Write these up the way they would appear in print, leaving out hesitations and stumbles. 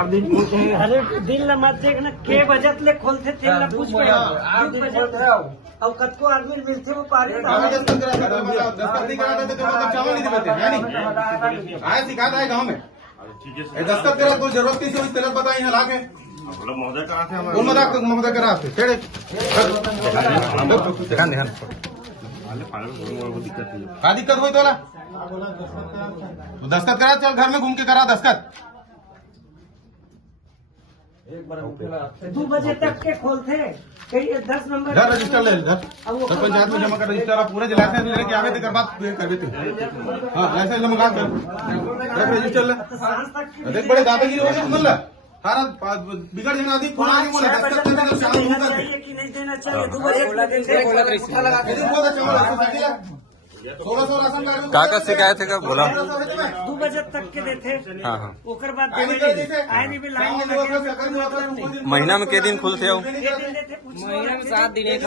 8 दिन पूछे। अरे दिन ला मत देखना के बजट ले खोलते थे ना पूछ पे 8 दिन खोलते हो और कद को आदमी मिलते वो पारी चावल नहीं देते आया सिखाता है गाँव में दस्तखत करा कोई जरूरत किसी को गलत बताई यहाँ लाके महोदय कराते महोदय कराते क्या दिक्कत हुई तो दस्तखत करा चल घर में घूम के करा दस्तखत 2 बजे तक के खोलते कई 10 नंबर रजिस्टर ले पंचायत में जमा कर रजिस्टर पूरे लाइसेंस लेके आवे थे कर बात कर देते हाँ लाइसेंस जमा कर रजिस्टर ले देख बड़े दादागिरी हो गए तुम सारा बिगड़ जाना अधिक फोन आगे बोला दस्तखत करने का शाम होगा कि नहीं देना चाहिए 2 बजे काका शिकायत है कब बोला 2 बजे तक के देते हाँ हाँ ओकर बाद आए नहीं भी लाइन में लगे महीना में के दिन खुलते हो महीना में 7 दिन एक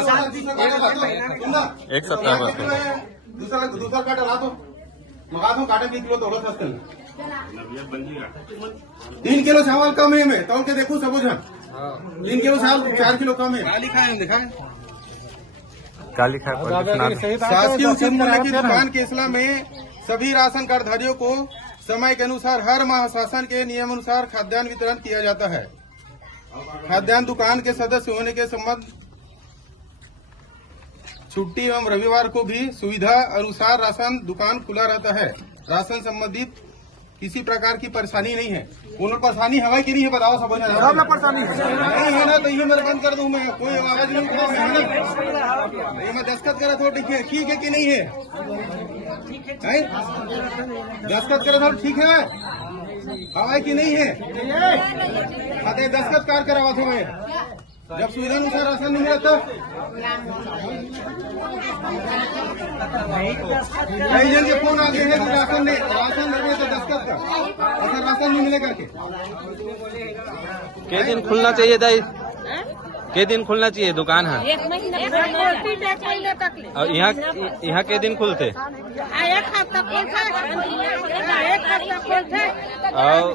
सप्ताह बस दूसरा काट ला दो मंगा दो काटे 3 किलो थोड़ा सस्ते 3 किलो चावल कम है मैं तौल के देखूं सब 3 किलो चावल 4 किलो कम है दिखाए क्या लिखा है शासकीय उचित मूल्य की दुकान केसला में सभी राशन कार्डधारियों को समय के अनुसार हर माह शासन के नियम अनुसार खाद्यान्न वितरण किया जाता है। खाद्यान्न दुकान के सदस्य होने के संबंध छुट्टी एवं रविवार को भी सुविधा अनुसार राशन दुकान खुला रहता है। राशन संबंधित किसी प्रकार की परेशानी नहीं है। उन्होंने परेशानी हवा की नहीं है बताओ सब परेशानी नहीं है ना तो ये मैं बंद कर दूं मैं कोई आवाज नहीं उठाऊं ये मैं दस्तखत करा तो ठीक है कि नहीं है दस्तखत करा तो ठीक है हवा की नहीं है अरे दस्तखत कार करावा थे मैं जब सुविधा अनुसार राशन नहीं मिला तो कई जन के फोन आ गए हैं राशन नहीं तो दस्तखत का अगर राशन नहीं मिले करके के दिन खुलना चाहिए दाई के दिन खुलना चाहिए दुकान है 1 महीना पहले तक और यहाँ के दिन खुलते 1 हफ्ता खोलते और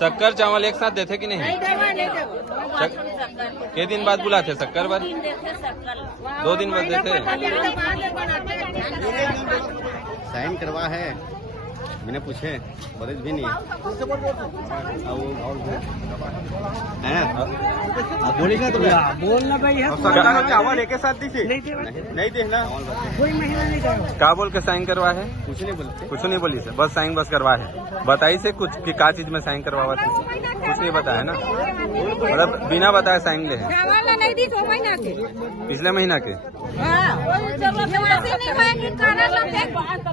शक्कर चावल एक साथ देते कि नहीं के दिन बाद बुलाते शक्कर बाद 2 दिन बाद देते साइन करवा है मैंने पूछे बरेज भी नहीं बोली ना बोलना भाई है चावल एक साथ दीजिए नहीं देना कोई महीना नहीं जाएगा क्या बोल के साइन करवा है कुछ नहीं बोलते कुछ नहीं बोली से बस साइन बस करवा है बताई से कुछ कि क्या चीज में साइन करवा थे कुछ नहीं बताया ना मतलब बिना बताए साइन ले नहीं दी 2 महीना के पिछले महीना के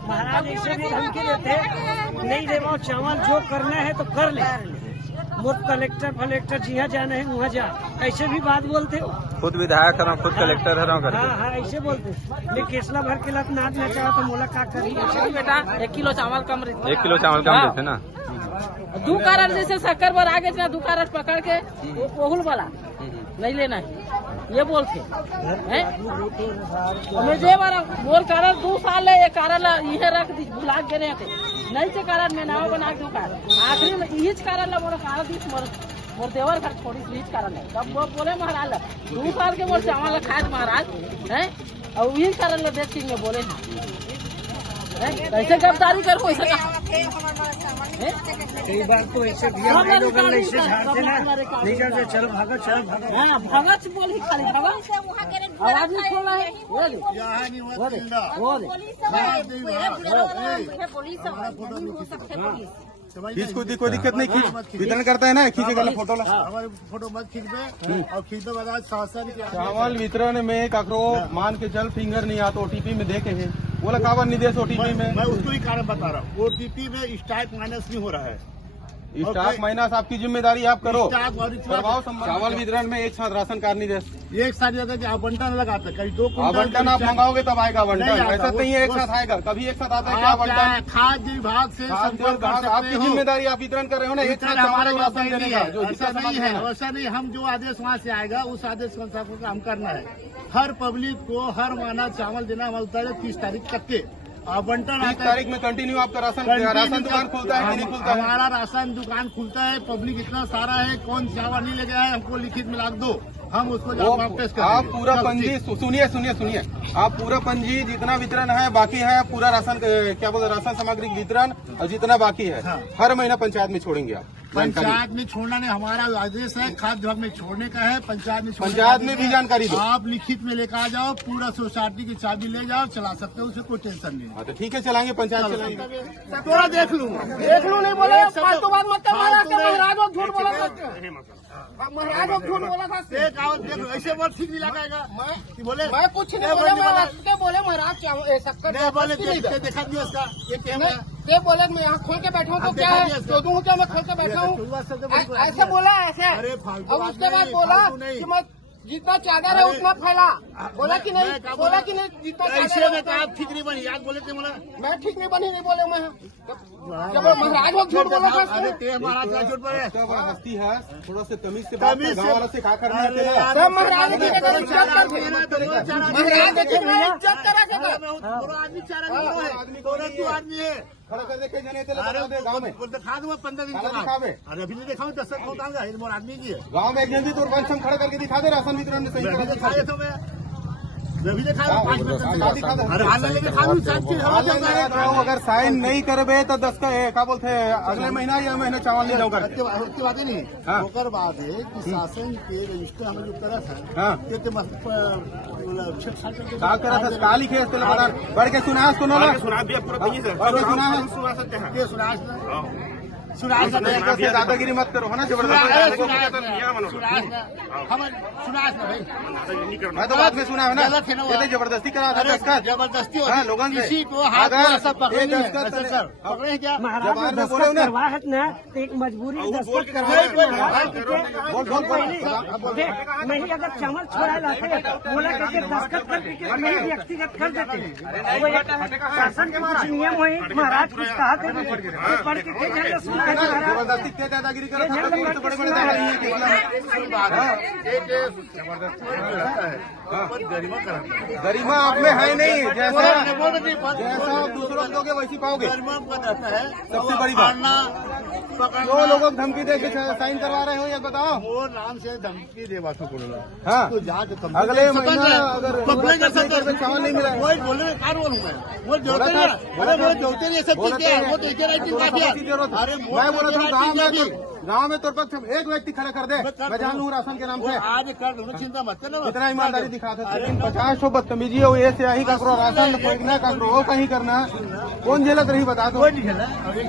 महाराज ऐसे भी धमकी देते नहीं देवा चावल जो करना है तो कर ले मुझ कलेक्टर फलेक्टर जिहाँ जाना है वहाँ जा ऐसे भी बात बोलते हो खुद विधायक हूँ खुद कलेक्टर हूँ करके हाँ ऐसे बोलते लेकिन केसला भर के लत नाच नचा तो मुलाकात करी बेटा 1 किलो चावल कम 1 किलो चावल कम देते ना 2 कारण जैसे शक्कर पर आगे 2 कारण पकड़ के ओहुल वाला नहीं लेना है ये बोलते हमें जे बार बोल कारण 2 साल है ये कारण ये रख दी बुला के नहीं से कारण में नाव बना के आखिरी में यही कारण ला मोर कारण दी मोर देवर घर छोड़ी यही कारण है तब वो बोले महाराज 2 साल के मोर चावल खाए महाराज है और यही कारण ला देख सिंह में बोले ऐसे गिरफ्तारी करो ऐसे कई बार तो ऐसे ऐसे झाड़ते ना नहीं जाते चलो भागो हाँ भगत बोल ही खाली भगत आवाज नहीं खोलना है खींच कोई दिक्कत नहीं खींच वितरण करता है ना खींचे गलत फोटो ला हमारे फोटो मत खींचबे और खींचते बाद शासन के चावल वितरण में ककरो मान के चल फिंगर नहीं आता ओटीपी में देखे है बोला काबर नहीं दे ओटीपी में मैं उसको ही कारण बता रहा हूँ ओटीपी में स्टार्ट माइनस नहीं हो रहा है स्टाफ माइनस आपकी जिम्मेदारी आप करो स्टाफ और चावल वितरण में एक साथ राशन कार्ड नहीं दे एक साथ जगह कि आवंटन लगाते कहीं 2 आवंटन आप मंगाओगे तब आएगा आवंटन ऐसा नहीं है एक साथ आएगा कभी एक साथ आता है आवंटन खाद्य विभाग से संपर्क कर सकते आपकी हो। जिम्मेदारी आप वितरण कर रहे हो ना एक साथ हमारा राशन देने का जो ऐसा नहीं है वैसा नहीं हम जो आदेश वहाँ से आएगा उस आदेश के अनुसार काम करना है। हर पब्लिक को हर महीना चावल देना हमारा उतर है 30 तारीख तक के आवंटन 30 तारीख में कंटिन्यू आपका राशन दुकान खुलता है कि नहीं खुलता है? हमारा राशन दुकान खुलता है, पब्लिक इतना सारा है, कौन चावल नहीं लेके आए हमको लिखित में लाख दो, हम उसको वापस करेंगे। आप पूरा पंजी सुनिए, आप पूरा पंजी जितना वितरण है बाकी है, पूरा राशन क्या बोलते राशन सामग्री वितरण और जितना बाकी है हर महीना पंचायत में छोड़ेंगे आप? पंचायत में छोड़ना नहीं, हमारा आदेश है खाद्य विभाग में छोड़ने का है, पंचायत में भी जानकारी दो। आप लिखित में लेकर आ जाओ, पूरा सोसाइटी की चाबी ले जाओ, चला सकते हो, उससे कोई टेंशन नहीं। हाँ तो ठीक है, चलाएंगे, पंचायत चलाएंगे। थोड़ा देख लूँ नहीं बोले फालतू बात मत कर, महाराज झूठ बोला महाराज झूठ बोला था, देख लो ऐसे बोल ठीक नहीं लगाएगा। बोले मैं कुछ नहीं बोले महाराज बोले देखा दिया उसका ये बोले मैं यहाँ खोल के बैठा हूँ तो क्या है, दो दूँ क्या मैं खोल के बैठा हूँ, ऐसे बोला ऐसे। और उसके बाद बोला कि मैं जितना चादर है उतना फैला, बोला कि नहीं जितना चादर है आप ठीक नहीं बनी, याद बोले थे मैं ठीक नहीं बनी, नहीं बोले मैं जब महाराज लोग झूठ बोला था। अरे महाराज झूठ बोले हस्ती है, थोड़ा से तमीज से बात कर, गाँव वाला से खा कर महाराज आदमी है खड़ा कर देखे गाँव में दिखा दूंगा 15 दिन अरे अभी नहीं दिखाऊँ 10 आदमी की गाँव में एक जन भी तो वंश खड़ा करके दिखा दे राशन वितरण में सही दिखाए तो मैं अगर साइन नहीं करबे तो 10 का क्या बोलते हैं अगले महीना या महीने चावल नहीं जाऊंगा। उसकी बात ही नहीं होकर बात है कि शासन के रजिस्टर हमें जो करा था क्या करा था का लिखे बढ़ के सुना दादागिरी मत करो है ना, जबरदस्ती मैं तो बाद में सुना है ना, जबरदस्ती करा था दस्तखत, जबरदस्ती लोगों से करवा है ना तो एक मजबूरी नहीं, अगर चावल छोड़ा लाते बोला करके दस्तखत करके नहीं व्यक्तिगत कर देते, शासन के कुछ नियम हुए महाराज कुछ कहा थे पढ़ के जबरदस्ती क्या दादागिरी करो, बड़े बड़े गरिमा आप में है नहीं, जैसा दूसरों को दोगे वैसी पाओगे। सबसे बड़ी बात जो लोगों को धमकी दे के साइन करवा रहे हो ये बताओ, वो नाम से धमकी दे बात हाँ अगले महीना अगर चावल नहीं मिला वो बोले वो जोते नहीं मैं बोला था गाँव में तो पक्ष एक व्यक्ति खड़ा कर दे, मैं जान लूँ राशन के नाम से आज कर चिंता मत करना, इतना ईमानदारी दिखाते थे, लेकिन 50 बदतमीजी हो ऐसे यही करो राशन फेंकना करो वो कहीं करना कौन झेलत रही बता दो।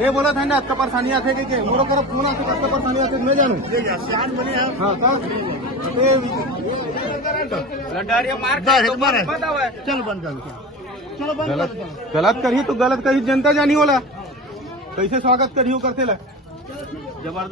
ये बोला था ना आपका परेशानियाँ थे कि मोरो तरफ फोन से आपका परेशानियाँ थे मैं जानू हाँ चलो बंद कर गलत करी तो गलत करी जनता जानी होला कैसे स्वागत करियो करते ला जबरदस्त।